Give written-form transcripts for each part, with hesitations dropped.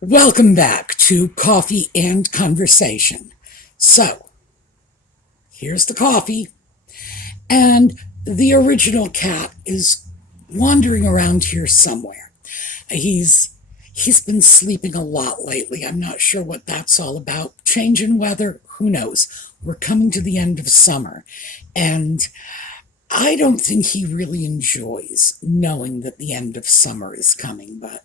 Welcome back to Coffee and Conversation. So, here's the coffee, and the original cat is wandering around here somewhere. He's been sleeping a lot lately. I'm not sure what that's all about. Change in weather, who knows? We're coming to the end of summer, and I don't think he really enjoys knowing that the end of summer is coming, but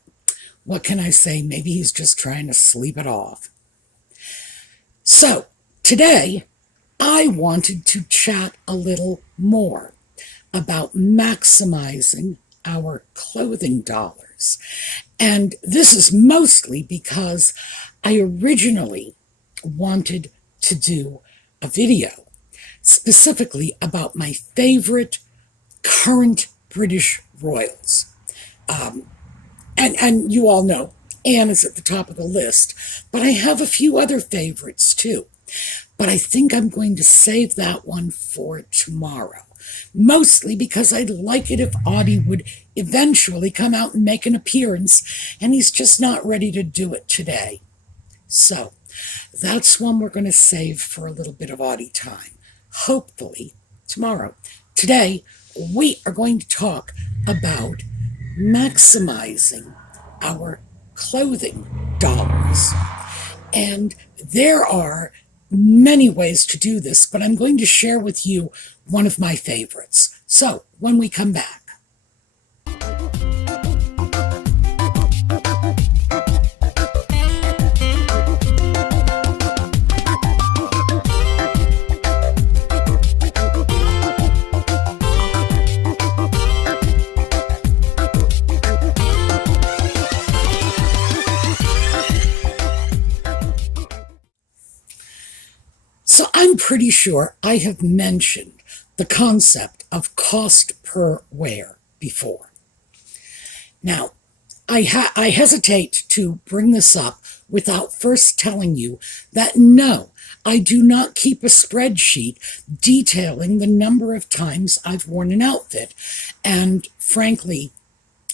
what can I say? Maybe he's just trying to sleep it off. So, today, I wanted to chat a little more about maximizing our clothing dollars. And this is mostly because I originally wanted to do a video specifically about my favorite current British royals. And you all know Anne is at the top of the list, but I have a few other favorites too. But I think I'm going to save that one for tomorrow, mostly because I'd like it if Audie would eventually come out and make an appearance, and he's just not ready to do it today. So that's one we're going to save for a little bit of Audie time, hopefully tomorrow. Today, we are going to talk about maximizing our clothing dollars. And there are many ways to do this, but I'm going to share with you one of my favorites. So, when we come back. So I'm pretty sure I have mentioned the concept of cost per wear before. Now, I hesitate to bring this up without first telling you that no, I do not keep a spreadsheet detailing the number of times I've worn an outfit. And frankly,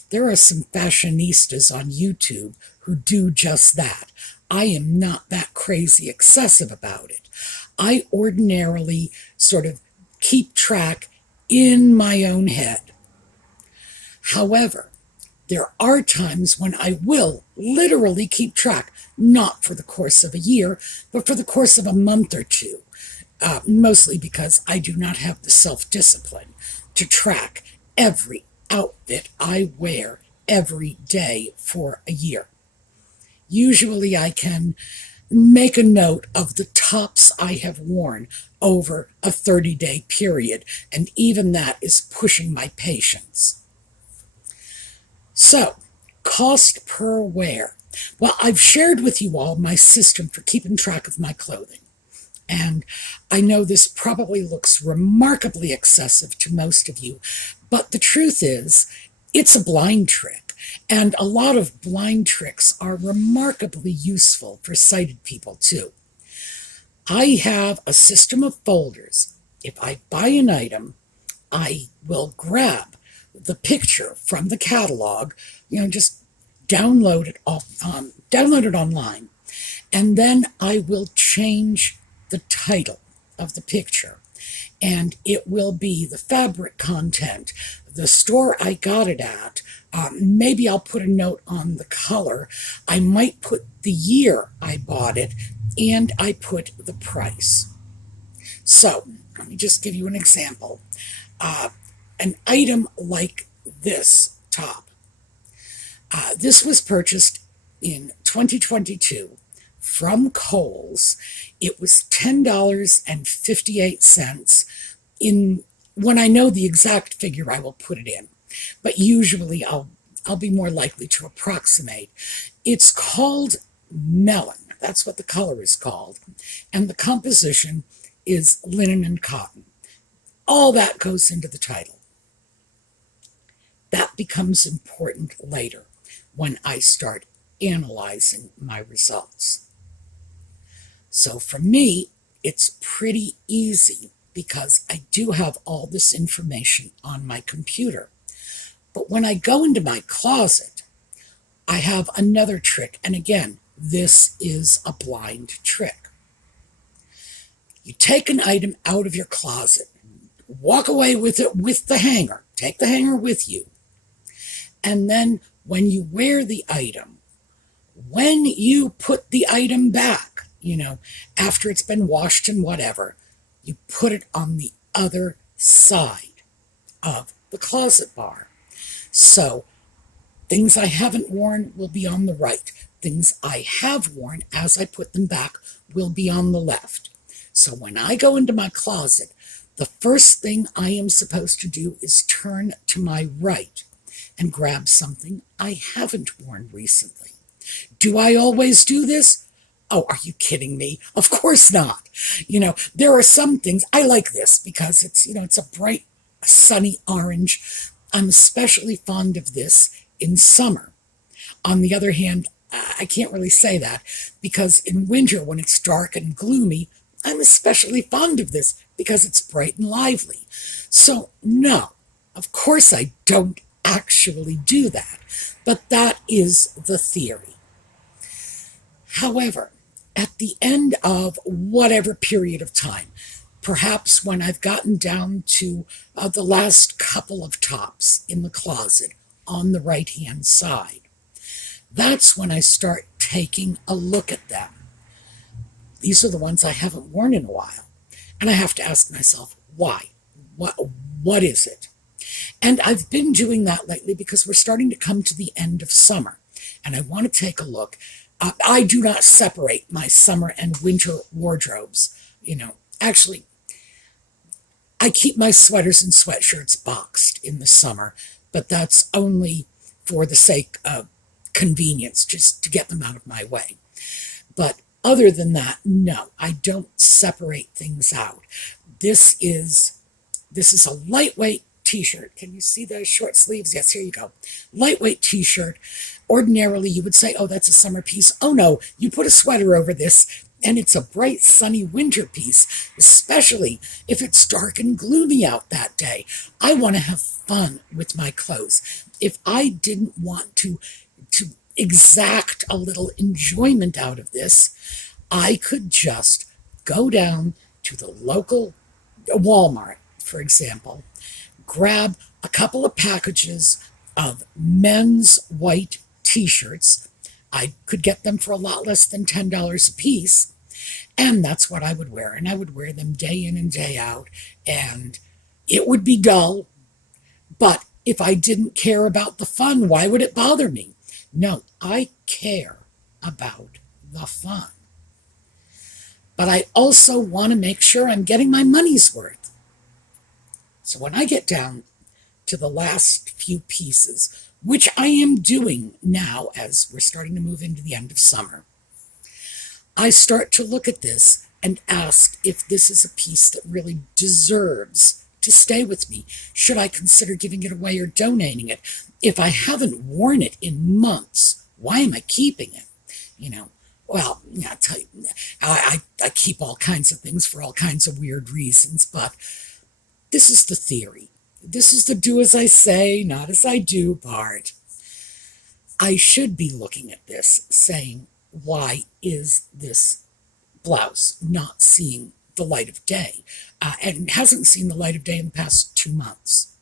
there are some fashionistas on YouTube who do just that. I am not that crazy excessive about it. I ordinarily sort of keep track in my own head. However, there are times when I will literally keep track, not for the course of a year, but for the course of a month or two, mostly because I do not have the self-discipline to track every outfit I wear every day for a year. Usually I can make a note of the tops I have worn over a 30-day period, and even that is pushing my patience. So, cost per wear. Well, I've shared with you all my system for keeping track of my clothing. And I know this probably looks remarkably excessive to most of you, but the truth is, it's a blind trick. And a lot of blind tricks are remarkably useful for sighted people too. I have a system of folders. If I buy an item, I will grab the picture from the catalog, just download it online, and then I will change the title of the picture, and it will be the fabric content, the store I got it at. Maybe I'll put a note on the color. I might put the year I bought it, and I put the price. So, let me just give you an example. An item like this top. This was purchased in 2022 from Kohl's. It was $10.58. When I know the exact figure, I will put it in. But usually I'll be more likely to approximate. It's called melon. That's what the color is called. And the composition is linen and cotton. All that goes into the title. That becomes important later when I start analyzing my results. So for me, it's pretty easy because I do have all this information on my computer. But when I go into my closet, I have another trick, and again, this is a blind trick. You take an item out of your closet, walk away with it with the hanger, take the hanger with you, and then when you wear the item, when you put the item back, after it's been washed and whatever, you put it on the other side of the closet bar. So things I haven't worn will be on the right. Things I have worn as I put them back will be on the left. So when I go into my closet, the first thing I am supposed to do is turn to my right and grab something I haven't worn recently. Do I always do this? Oh, are you kidding me? Of course not. There are some things, I like this because it's a bright, sunny orange. I'm especially fond of this in summer. On the other hand, I can't really say that because in winter, when it's dark and gloomy, I'm especially fond of this because it's bright and lively. So no, of course I don't actually do that, but that is the theory. However, at the end of whatever period of time, perhaps when I've gotten down to the last couple of tops in the closet on the right-hand side, that's when I start taking a look at them. These are the ones I haven't worn in a while. And I have to ask myself, why? What is it? And I've been doing that lately because we're starting to come to the end of summer. And I want to take a look. I do not separate my summer and winter wardrobes. Actually, I keep my sweaters and sweatshirts boxed in the summer, but that's only for the sake of convenience, just to get them out of my way. But other than that, no, I don't separate things out. This is a lightweight t-shirt. Can you see those short sleeves? Yes, here you go. Lightweight t-shirt. Ordinarily, you would say, oh, that's a summer piece. Oh, no, you put a sweater over this, and it's a bright, sunny winter piece, especially if it's dark and gloomy out that day. I want to have fun with my clothes. If I didn't want to exact a little enjoyment out of this, I could just go down to the local Walmart, for example, grab a couple of packages of men's white t-shirts. I could get them for a lot less than $10 a piece, and that's what I would wear. And I would wear them day in and day out, and it would be dull, but if I didn't care about the fun, why would it bother me? No, I care about the fun. But I also want to make sure I'm getting my money's worth. So when I get down to the last few pieces, which I am doing now as we're starting to move into the end of summer, I start to look at this and ask if this is a piece that really deserves to stay with me. Should I consider giving it away or donating it? If I haven't worn it in months, why am I keeping it? Well, I'll tell you, I keep all kinds of things for all kinds of weird reasons, but this is the theory. This is the do as I say, not as I do part. I should be looking at this saying, why is this blouse not seeing the light of day? And hasn't seen the light of day in the past 2 months.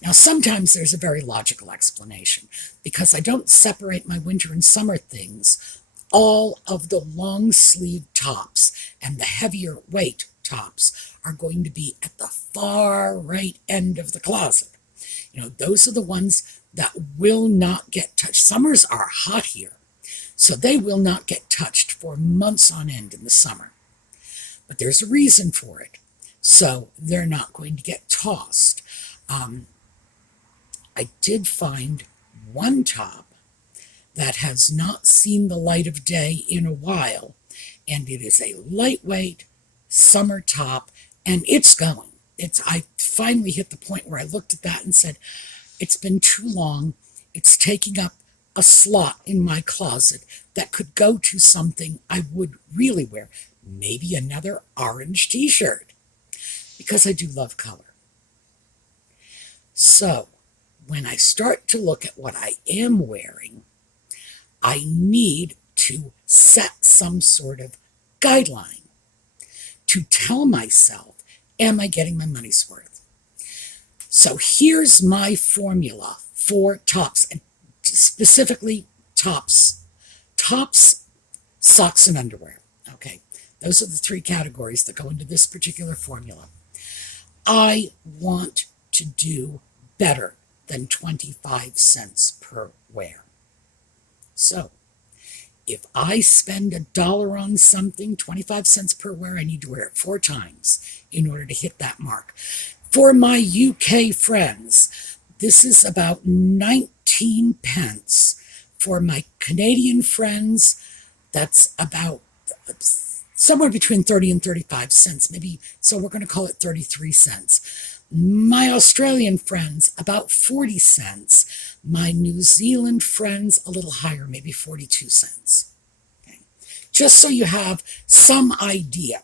Now, sometimes there's a very logical explanation. Because I don't separate my winter and summer things, all of the long sleeve tops and the heavier weight tops are going to be at the far right end of the closet. Those are the ones that will not get touched. Summers are hot here, so they will not get touched for months on end in the summer. But there's a reason for it. So they're not going to get tossed. I did find one top that has not seen the light of day in a while, and it is a lightweight summer top, and it's going. I finally hit the point where I looked at that and said, it's been too long. It's taking up a slot in my closet that could go to something I would really wear. Maybe another orange t-shirt, because I do love color. So when I start to look at what I am wearing, I need to set some sort of guideline to tell myself, am I getting my money's worth? So here's my formula for tops, and specifically tops, socks, and underwear. Okay, those are the three categories that go into this particular formula. I want to do better than 25 cents per wear. So if I spend $1 on something, 25 cents per wear, I need to wear it 4 times in order to hit that mark. For my UK friends, this is about 19 pence. For my Canadian friends, that's about somewhere between 30 and 35 cents, maybe, so we're going to call it 33 cents. My Australian friends, about 40 cents. My New Zealand friends, a little higher, maybe 42 cents. Okay. Just so you have some idea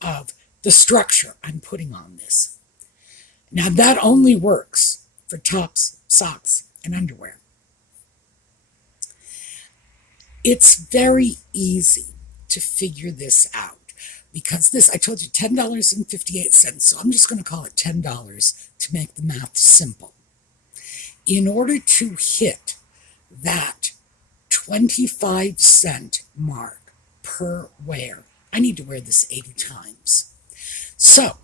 of the structure I'm putting on this. Now, that only works for tops, socks, and underwear. It's very easy to figure this out because this, I told you, $10.58, so I'm just going to call it $10 to make the math simple. In order to hit that 25-cent mark per wear, I need to wear this 80 times. So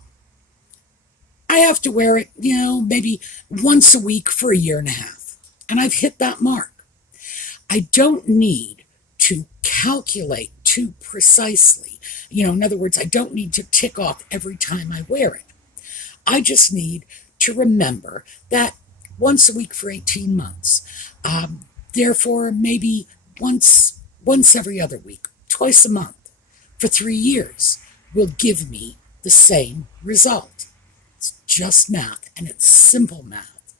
I have to wear it, maybe once a week for a year and a half. And I've hit that mark. I don't need to calculate too precisely. In other words, I don't need to tick off every time I wear it. I just need to remember that once a week for 18 months. Therefore, maybe once every other week, twice a month, for 3 years will give me the same result. It's just math, and it's simple math.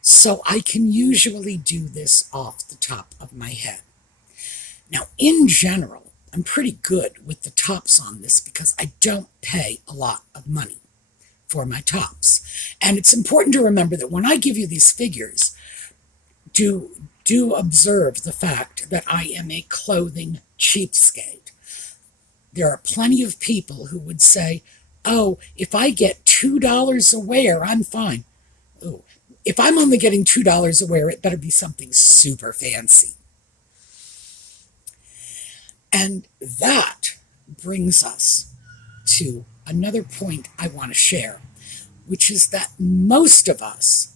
So I can usually do this off the top of my head. Now, in general, I'm pretty good with the tops on this because I don't pay a lot of money for my tops. And it's important to remember that when I give you these figures, do observe the fact that I am a clothing cheapskate. There are plenty of people who would say, oh, if I get $2 a wear, I'm fine. Oh, if I'm only getting $2 a wear, it better be something super fancy. And that brings us to another point I want to share, which is that most of us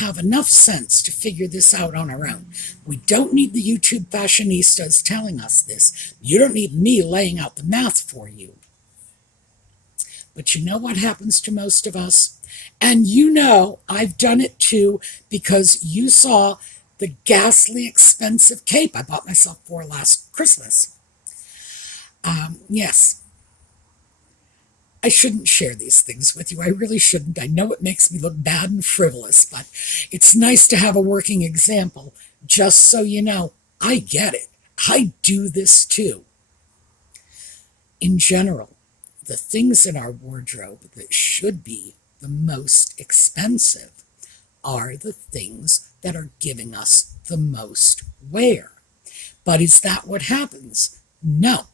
have enough sense to figure this out on our own. We don't need the YouTube fashionistas telling us this. You don't need me laying out the math for you. But you know what happens to most of us? And I've done it too, because you saw the ghastly expensive cape I bought myself for last Christmas. Yes, I shouldn't share these things with you. I really shouldn't. I know it makes me look bad and frivolous, but it's nice to have a working example, just so you know, I get it. I do this too. In general, the things in our wardrobe that should be the most expensive are the things that are giving us the most wear. But is that what happens? No.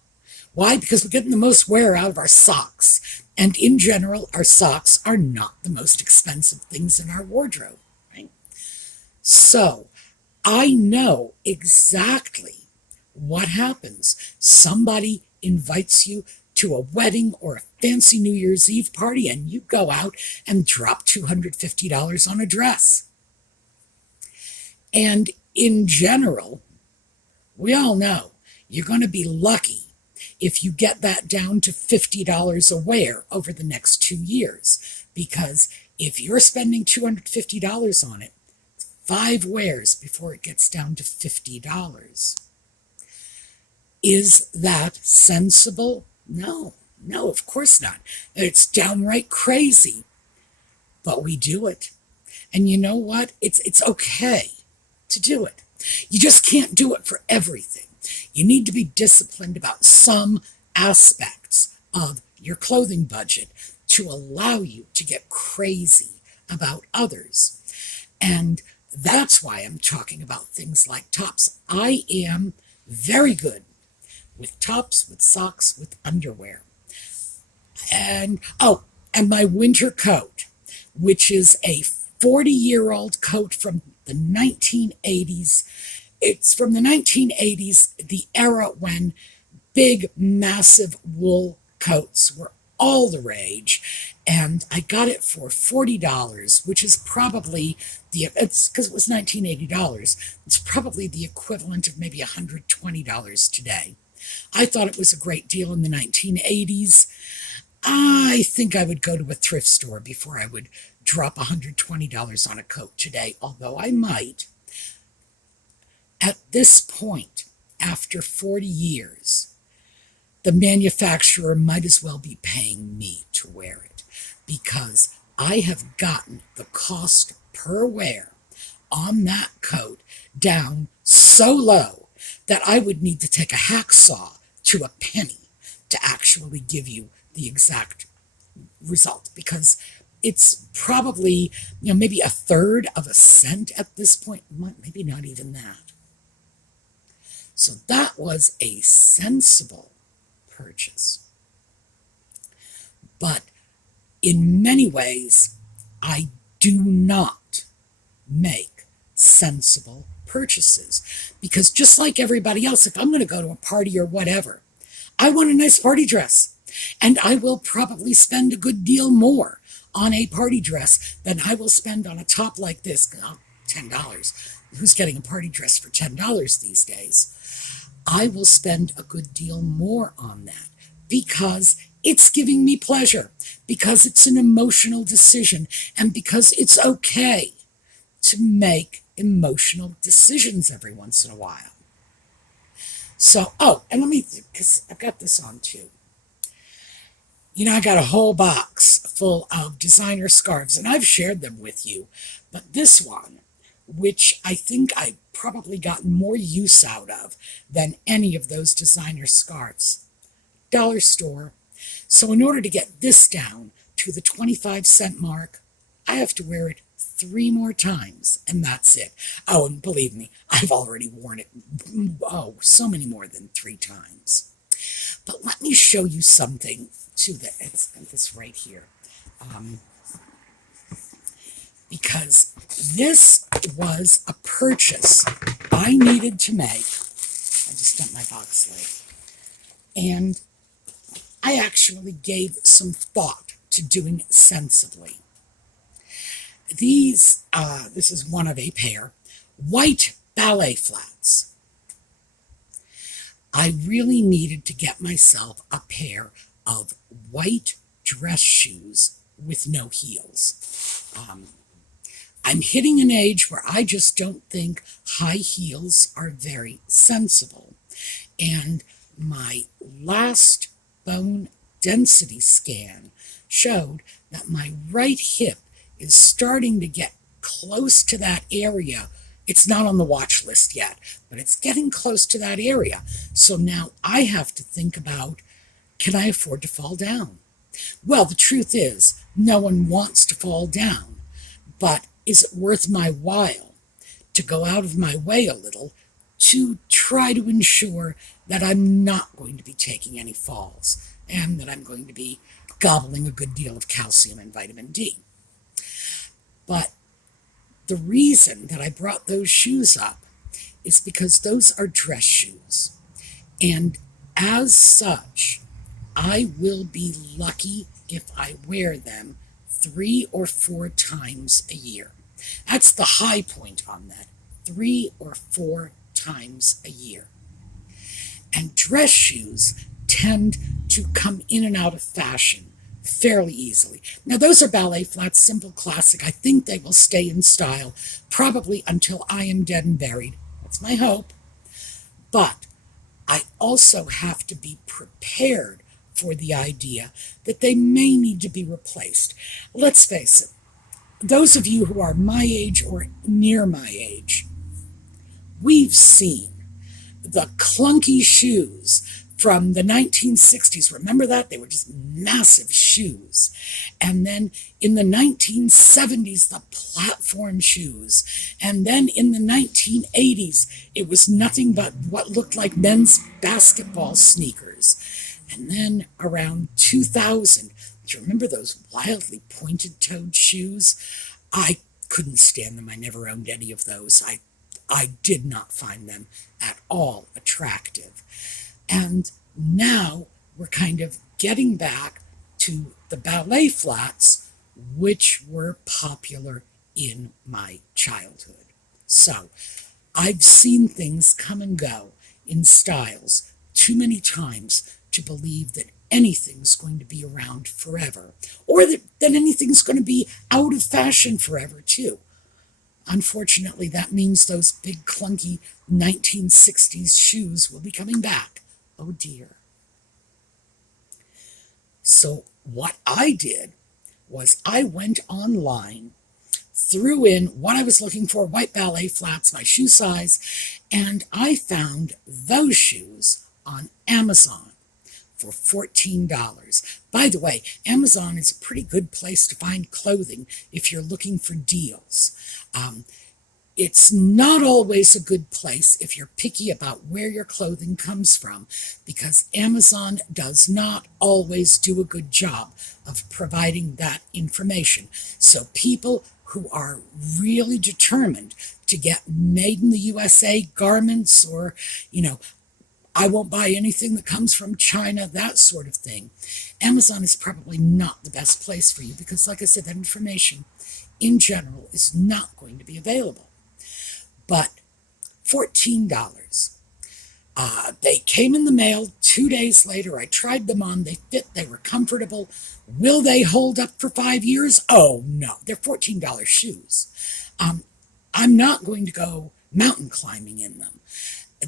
Why? Because we're getting the most wear out of our socks. And in general, our socks are not the most expensive things in our wardrobe, right? So I know exactly what happens. Somebody invites you to a wedding or a fancy New Year's Eve party, and you go out and drop $250 on a dress. And in general, we all know you're going to be lucky if you get that down to $50 a wear over the next 2 years. Because if you're spending $250 on it, 5 wears before it gets down to $50. Is that sensible? No, of course not. It's downright crazy. But we do it. And you know what? It's okay to do it. You just can't do it for everything. You need to be disciplined about some aspects of your clothing budget to allow you to get crazy about others. And That's why I'm talking about things like tops. I am very good with tops, with socks, with underwear. And oh, and my winter coat, which is a 40-year-old coat from the 1980s. It's from the 1980s, the era when big, massive wool coats were all the rage. And I got it for $40, which is probably it's because it was $1980. It's probably the equivalent of maybe $120 today. I thought it was a great deal in the 1980s. I think I would go to a thrift store before I would drop $120 on a coat today, although I might. At this point, after 40 years, the manufacturer might as well be paying me to wear it, because I have gotten the cost per wear on that coat down so low that I would need to take a hacksaw to a penny to actually give you the exact result, because it's probably, maybe a third of a cent at this point, maybe not even that. So that was a sensible purchase. But in many ways, I do not make sensible purchases, because just like everybody else, if I'm going to go to a party or whatever, I want a nice party dress, and I will probably spend a good deal more on a party dress than I will spend on a top like this. $10. Who's getting a party dress for $10 these days? I will spend a good deal more on that because it's giving me pleasure, because it's an emotional decision, and because it's okay to make emotional decisions every once in a while. So, and because I've got this on too. I got a whole box full of designer scarves, and I've shared them with you. But this one, which I think I probably gotten more use out of than any of those designer scarves, dollar store. So in order to get this down to the 25-cent mark, I have to wear it 3 more times, and that's it. Oh, and believe me, I've already worn it, so many more than 3 times. But let me show you something too. It's this right here, because this was a purchase I needed to make. I just dumped my box lid, and I actually gave some thought to doing it sensibly. This is one of a pair, white ballet flats. I really needed to get myself a pair of white dress shoes with no heels. I'm hitting an age where I just don't think high heels are very sensible. And my last bone density scan showed that my right hip is starting to get close to that area. It's not on the watch list yet, but it's getting close to that area. So now I have to think about, can I afford to fall down? Well, the truth is, no one wants to fall down, but is it worth my while to go out of my way a little to try to ensure that I'm not going to be taking any falls and that I'm going to be gobbling a good deal of calcium and vitamin D? But the reason that I brought those shoes up is because those are dress shoes. And as such, I will be lucky if I wear them 3 or 4 times a year. That's the high point on that, 3 or 4 times a year. And dress shoes tend to come in and out of fashion fairly easily. Now, those are ballet flats, simple, classic. I think they will stay in style probably until I am dead and buried. That's my hope. But I also have to be prepared for the idea that they may need to be replaced. Let's face it, those of you who are my age or near my age, we've seen the clunky shoes from the 1960s. Remember that? They were just massive shoes. And then in the 1970s, the platform shoes. And then in the 1980s, it was nothing but what looked like men's basketball sneakers. And then around 2000, do you remember those wildly pointed-toed shoes? I couldn't stand them. I never owned any of those. I did not find them at all attractive. And now we're kind of getting back to the ballet flats, which were popular in my childhood. So I've seen things come and go in styles too many times to believe that anything's going to be around forever, or that anything's going to be out of fashion forever, too. Unfortunately, that means those big, clunky 1960s shoes will be coming back. Oh, dear. So what I did was I went online, threw in what I was looking for, white ballet flats, my shoe size, and I found those shoes on Amazon for $14. By the way, Amazon is a pretty good place to find clothing if you're looking for deals. It's not always a good place if you're picky about where your clothing comes from, because Amazon does not always do a good job of providing that information. So people who are really determined to get made in the USA garments, or, I won't buy anything that comes from China, that sort of thing, Amazon is probably not the best place for you, because, like I said, that information in general is not going to be available. But $14. They came in the mail 2 days later. I tried them on. They fit. They were comfortable. Will they hold up for 5 years? Oh, no. They're $14 shoes. I'm not going to go mountain climbing in them.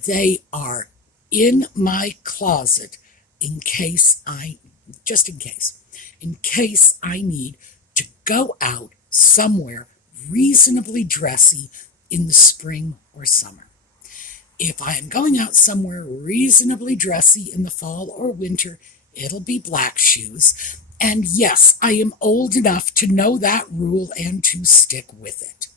They are in my closet in case I need to go out somewhere reasonably dressy in the spring or summer. If I am going out somewhere reasonably dressy in the fall or winter, it'll be black shoes. And yes, I am old enough to know that rule and to stick with it.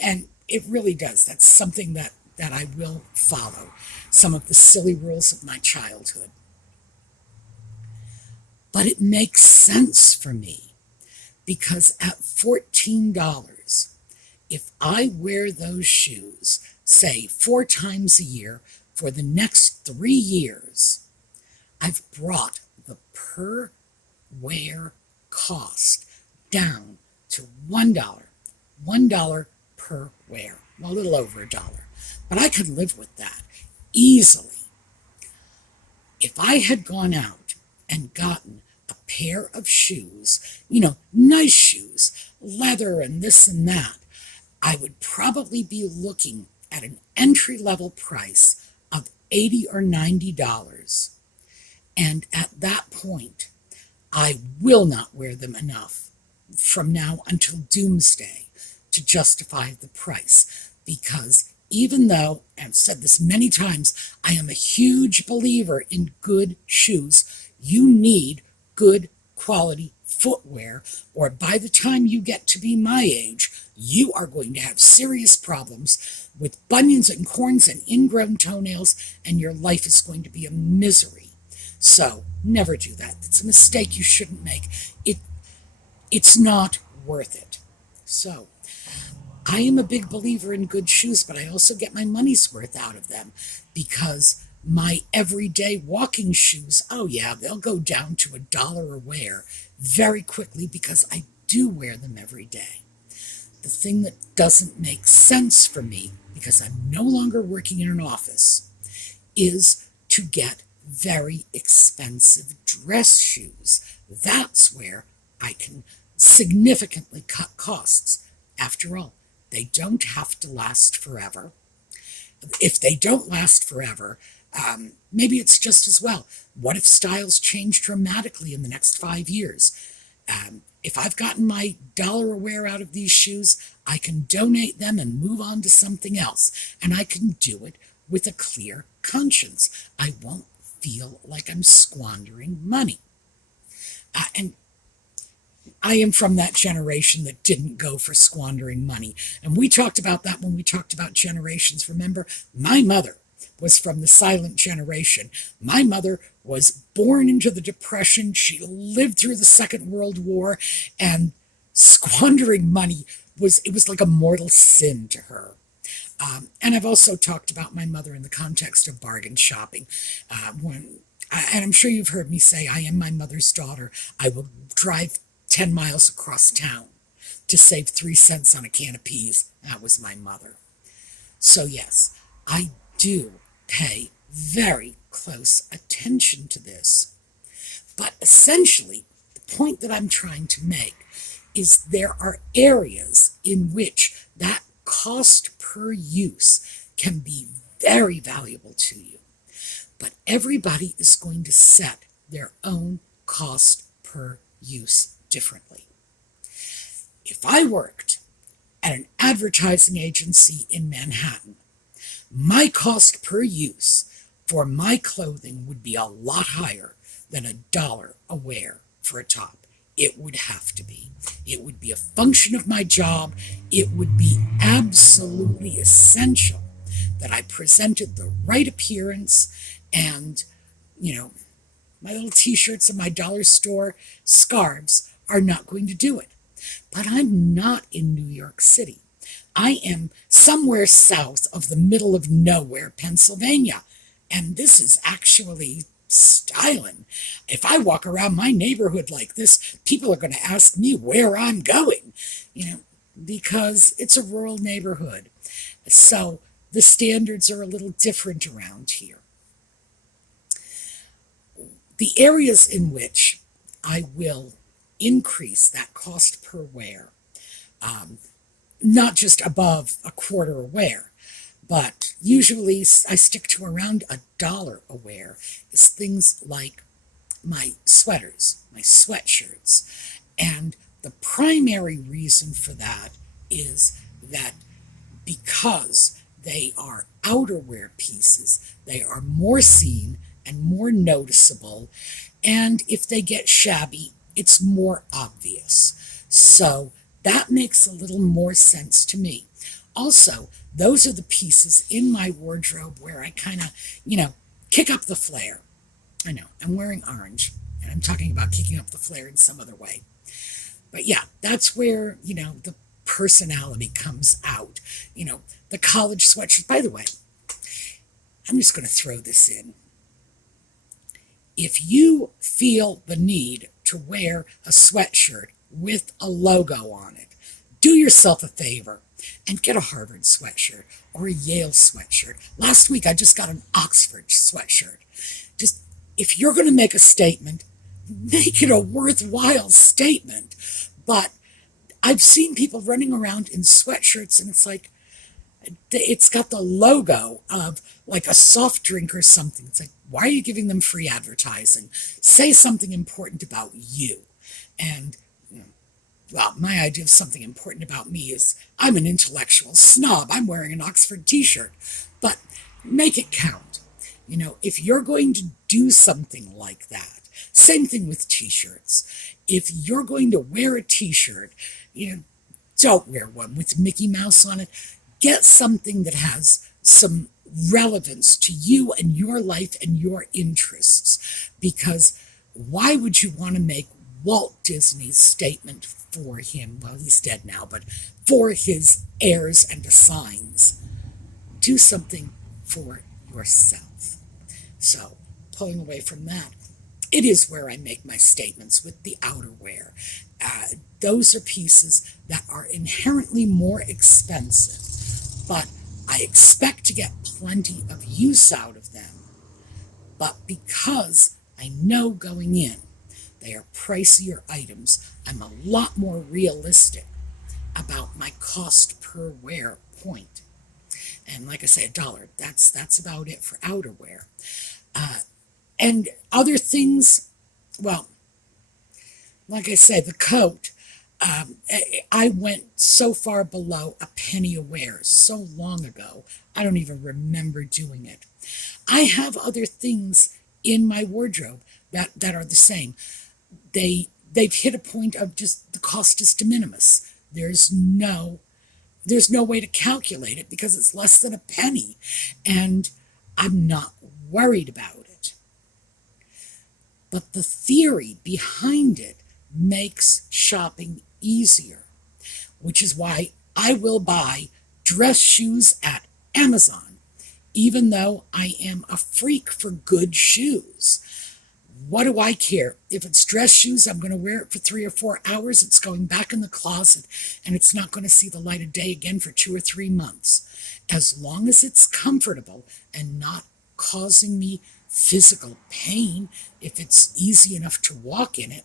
And it really does. That's something that I will follow, some of the silly rules of my childhood. But it makes sense for me, because at $14, if I wear those shoes, say 4 times a year for the next 3 years, I've brought the per wear cost down to $1. $1 per wear. Well, a little over $1. But I could live with that easily. If I had gone out and gotten a pair of shoes, nice shoes, leather and this and that, I would probably be looking at an entry-level price of $80 or $90. And at that point, I will not wear them enough from now until doomsday to justify the price. Because even though, I've said this many times, I am a huge believer in good shoes, you need good quality footwear, or by the time you get to be my age, you are going to have serious problems with bunions and corns and ingrown toenails, and your life is going to be a misery. So never do that. It's a mistake you shouldn't make. It's not worth it. So I am a big believer in good shoes, but I also get my money's worth out of them, because my everyday walking shoes, oh yeah, they'll go down to $1 a wear very quickly, because I do wear them every day. The thing that doesn't make sense for me, because I'm no longer working in an office, is to get very expensive dress shoes. That's where I can significantly cut costs. After all, they don't have to last forever. If they don't last forever, maybe it's just as well. What if styles change dramatically in the next 5 years? If I've gotten my $1 a wear out of these shoes, I can donate them and move on to something else. And I can do it with a clear conscience. I won't feel like I'm squandering money. And I am from that generation that didn't go for squandering money. And we talked about that when we talked about generations. Remember, my mother was from the silent generation. My mother was born into the Depression. She lived through the Second World War, and squandering money was like a mortal sin to her. And I've also talked about my mother in the context of bargain shopping. And I'm sure you've heard me say, I am my mother's daughter. I will drive 10 miles across town to save 3 cents on a can of peas. That was my mother. So yes, I do pay very close attention to this. But essentially, the point that I'm trying to make is there are areas in which that cost per use can be very valuable to you. But everybody is going to set their own cost per use differently. If I worked at an advertising agency in Manhattan, my cost per use for my clothing would be a lot higher than $1 a wear for a top. It would have to be. It would be a function of my job. It would be absolutely essential that I presented the right appearance, and, my little t-shirts and my dollar store scarves are not going to do it. But I'm not in New York City. I am somewhere south of the middle of nowhere, Pennsylvania. And this is actually styling. If I walk around my neighborhood like this, people are going to ask me where I'm going, because it's a rural neighborhood. So the standards are a little different around here. The areas in which I will increase that cost per wear, not just above $0.25 a wear, but usually I stick to around $1 a wear, is things like my sweaters, my sweatshirts. And the primary reason for that is that because they are outerwear pieces, they are more seen and more noticeable, and if they get shabby, it's more obvious. So that makes a little more sense to me. Also, those are the pieces in my wardrobe where I kind of, kick up the flare. I know, I'm wearing orange, and I'm talking about kicking up the flare in some other way. But yeah, that's where, the personality comes out. The college sweatshirt. By the way, I'm just going to throw this in. If you feel the need to wear a sweatshirt with a logo on it, do yourself a favor and get a Harvard sweatshirt or a Yale sweatshirt. Last week I just got an Oxford sweatshirt. Just, if you're going to make a statement, make it a worthwhile statement. But I've seen people running around in sweatshirts, and it's like, it's got the logo of like a soft drink or something. It's like, why are you giving them free advertising? Say something important about you. And, well, my idea of something important about me is I'm an intellectual snob. I'm wearing an Oxford t-shirt. But make it count. If you're going to do something like that, same thing with t-shirts. If you're going to wear a t-shirt, don't wear one with Mickey Mouse on it. Get something that has some relevance to you and your life and your interests. Because why would you want to make Walt Disney's statement for him, well, he's dead now, but for his heirs and assigns? Do something for yourself. So, pulling away from that, it is where I make my statements with the outerwear. Those are pieces that are inherently more expensive, but I expect to get plenty of use out of them. But because I know going in they are pricier items, I'm a lot more realistic about my cost per wear point. And like I say, $1, that's about it for outerwear. And other things, well, like I say, the coat, I went so far below a penny a wear so long ago, I don't even remember doing it. I have other things in my wardrobe that are the same. They've hit a point of just the cost is de minimis. There's no way to calculate it because it's less than a penny, and I'm not worried about it. But the theory behind it makes shopping easier, which is why I will buy dress shoes at Amazon, even though I am a freak for good shoes. What do I care? If it's dress shoes, I'm going to wear it for 3 or 4 hours. It's going back in the closet, and it's not going to see the light of day again for 2 or 3 months. As long as it's comfortable and not causing me physical pain, if it's easy enough to walk in it,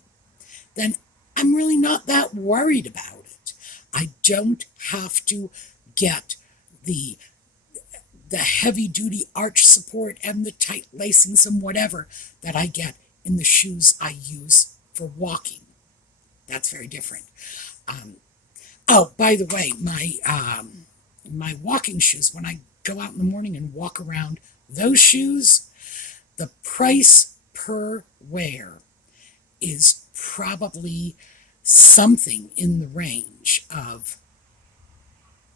then I'm really not that worried about it. I don't have to get the heavy-duty arch support and the tight lacings and whatever that I get in the shoes I use for walking. That's very different. Oh, by the way, my walking shoes, when I go out in the morning and walk around, those shoes, the price per wear is probably something in the range of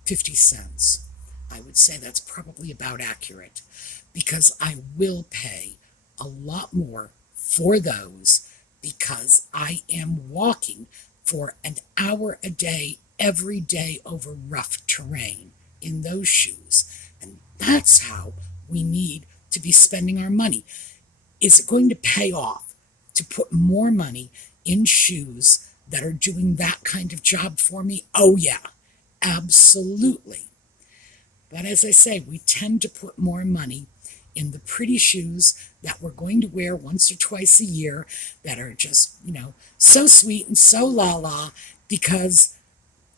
50 cents. I would say that's probably about accurate, because I will pay a lot more for those because I am walking for an hour a day, every day over rough terrain in those shoes. And that's how we need to be spending our money. Is it going to pay off to put more money in shoes that are doing that kind of job for me? Oh yeah, absolutely. But as I say, we tend to put more money in the pretty shoes that we're going to wear once or twice a year that are just, so sweet and so la-la because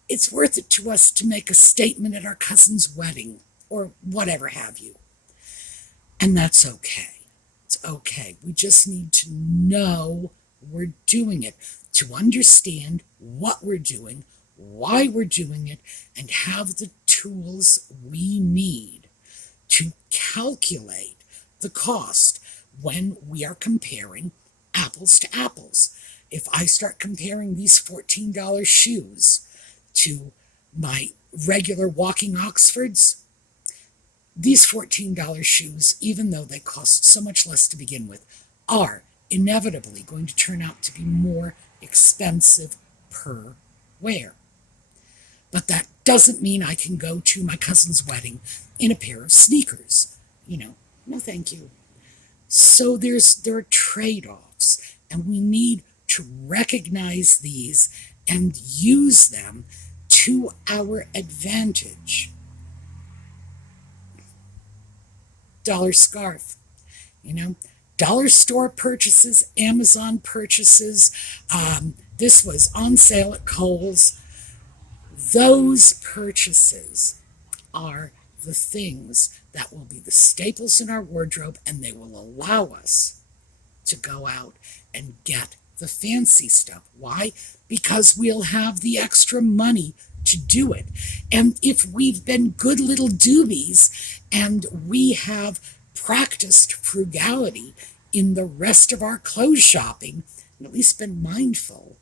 it's worth it to us to make a statement at our cousin's wedding or whatever have you. And that's okay. It's okay. We just need to know we're doing it, to understand what we're doing, why we're doing it, and have the tools we need to calculate the cost when we are comparing apples to apples. If I start comparing these $14 shoes to my regular walking Oxfords, these $14 shoes, even though they cost so much less to begin with, are inevitably going to turn out to be more expensive per wear. But that doesn't mean I can go to my cousin's wedding in a pair of sneakers. No thank you. So there are trade-offs, and we need to recognize these and use them to our advantage. Dollar scarf, dollar store purchases, Amazon purchases. This was on sale at Kohl's. Those purchases are the things that will be the staples in our wardrobe, and they will allow us to go out and get the fancy stuff. Why? Because we'll have the extra money to do it. And if we've been good little doobies and we have practiced frugality in the rest of our clothes shopping, and at least been mindful,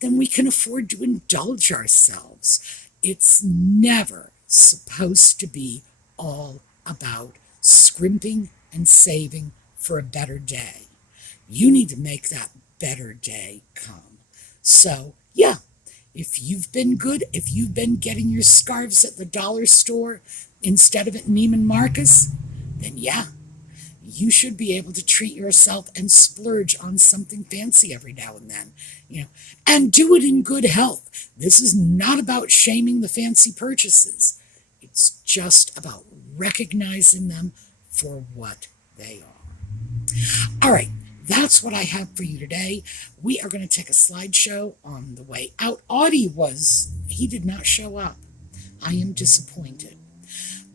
then we can afford to indulge ourselves. It's never supposed to be all about scrimping and saving for a better day. You need to make that better day come. So, yeah, if you've been good, if you've been getting your scarves at the dollar store instead of at Neiman Marcus, then yeah, you should be able to treat yourself and splurge on something fancy every now and then, and do it in good health. This is not about shaming the fancy purchases. It's just about recognizing them for what they are. All right, that's what I have for you today. We are going to take a slideshow on the way out. Audie he did not show up. I am disappointed,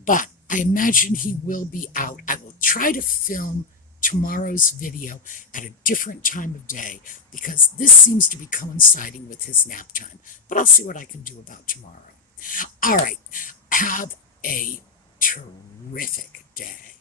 but I imagine he will be out. I will try to film tomorrow's video at a different time of day because this seems to be coinciding with his nap time. But I'll see what I can do about tomorrow. All right. Have a terrific day.